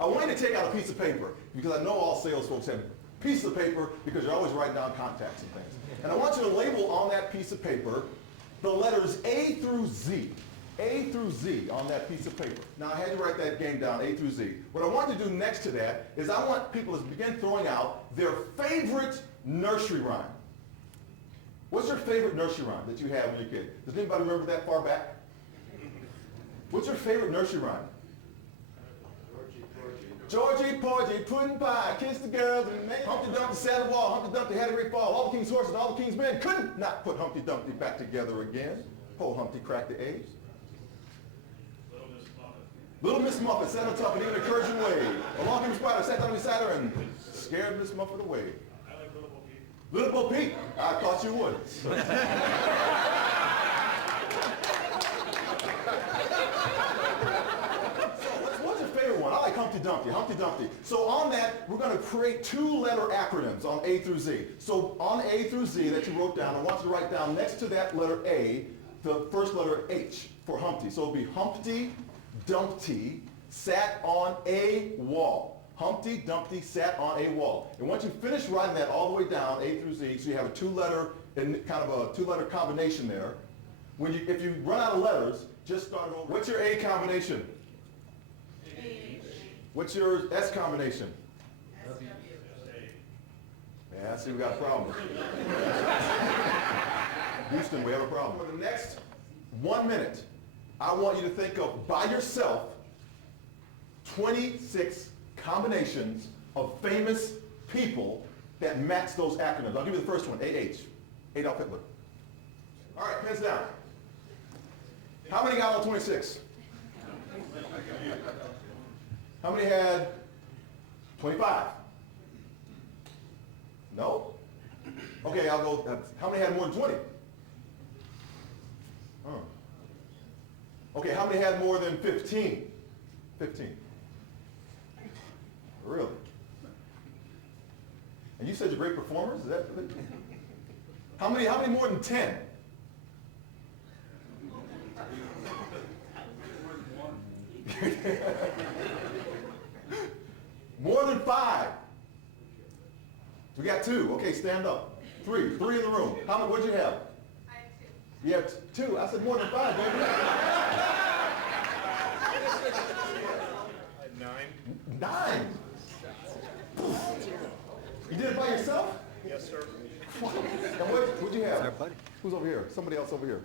I want you to take out a piece of paper, because I know all sales folks have pieces of paper because you're always writing down contacts and things. And I want you to label on that piece of paper the letters A through Z. A through Z on that piece of paper. Now I had to write that game down, A through Z. What I want to do next to that is I want people to begin throwing out their favorite nursery rhyme. What's your favorite nursery rhyme that you had when you were a kid? Does anybody remember that far back? What's your favorite nursery rhyme? Georgie, Porgy, pudding pie, kiss the girls, and Humpty Dumpty sat on the wall, Humpty Dumpty had a great fall. All the king's horses, all the king's men couldn't not put Humpty Dumpty back together again. Poor Humpty cracked the eggs. Little Miss Muffet sat on top and even a encouraging way. Along came a spider, sat down beside her and scared Miss Muffet away. I like Little Bo Peep. Little Bo Peep, I thought you would. What's your favorite one? I like Humpty Dumpty, Humpty Dumpty. So on that, we're going to create 2-letter acronyms on A through Z. So on A through Z that you wrote down, I want you to write down next to that letter A, the first letter H for Humpty. So it'll be Humpty Dumpty sat on a wall. Humpty Dumpty sat on a wall. And once you finish writing that all the way down, A through Z, so you have a 2-letter and kind of a 2-letter combination there. If you run out of letters, just start over. What's your A combination? H. What's your S combination? W. Yeah, see, we got a problem. Houston, we have a problem. For the next 1 minute, I want you to think of, by yourself, 26 combinations of famous people that match those acronyms. I'll give you the first one, AH, Adolf Hitler. All right, pens down. How many got all 26? How many had 25? No? Okay, I'll go, how many had more than 20? Okay, how many had more than 15? 15. Really? And you said you're great performers? Is that? How many more than 10? More than 5. We got 2. Okay, stand up. 3 in the room. How many? What'd you have? I have 2. You have 2. I said more than 5, baby. 9. 9. You did it by yourself? Yes, sir. And what'd you have? Who's over here? Somebody else over here.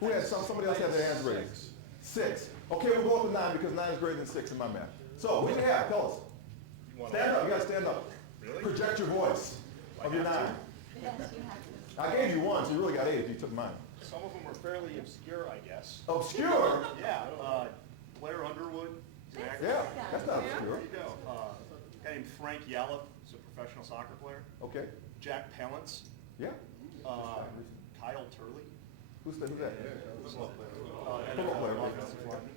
Who had somebody else had their hands raised? 6. Okay, we'll go up to 9 because 9 is greater than 6 in my math. So what'd you have? Tell us. Stand up. You got to stand up. Really? Project your voice of your 9. Yes, you have to. I gave you 1, so you really got 8 if you took mine. Some of them are fairly obscure, I guess. Obscure? Yeah, Blair Underwood. He's an actor. Yeah, that's not Yeah. obscure. There you go. A guy named Frank Yallop, he's a professional soccer player. Okay. Jack Palance. Yeah. Kyle Turley. Who's that? Football Football player. offensive lineman.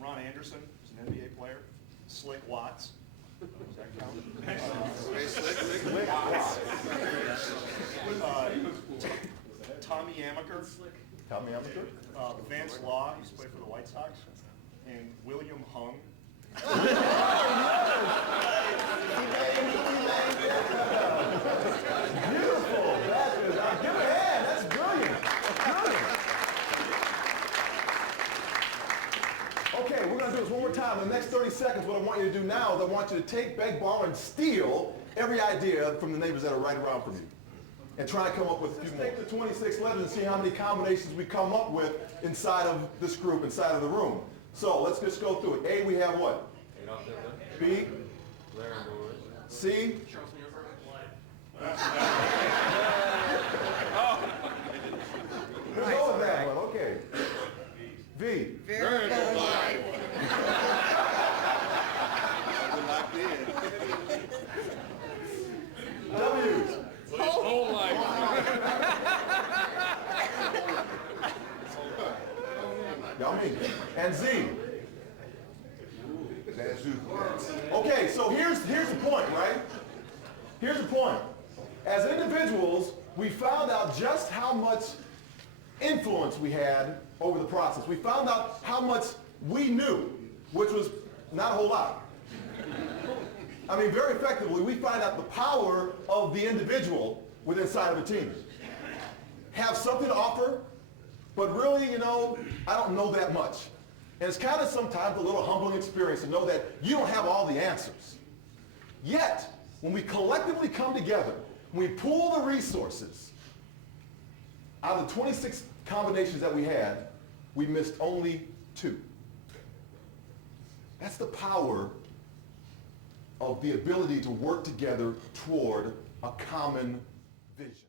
Ron Anderson, who's an NBA player. Slick Watts. Does that count? Tommy Amaker. Tommy Amateur? Vance Law, he's played for the White Sox. And William Hung. Beautiful. That is, give a hand. That's brilliant. Brilliant. Okay, we're going to do this one more time. In the next 30 seconds, what I want you to do now is I want you to take, beg, borrow, and steal every idea from the neighbors that are right around from you. And try to come up with a few more. Take the 26 letters and see how many combinations we come up with inside of this group, inside of the room. So let's just go through it. A, we have what? B. C. We'll go with that one. Okay. V. Very good life. W. Whole life. Y'all mean. And Z. Okay, so here's the point, right? Here's the point. As individuals, we found out just how much influence we had over the process. We found out how much we knew, which was Not a whole lot. I mean, very effectively, we find out the power of the individual within inside of a team. Have something to offer, but really, you know, I don't know that much. And it's kind of sometimes a little humbling experience to know that you don't have all the answers. Yet, when we collectively come together, when we pool the resources, out of the 26 combinations that we had, we missed only 2. That's the power of the ability to work together toward a common vision.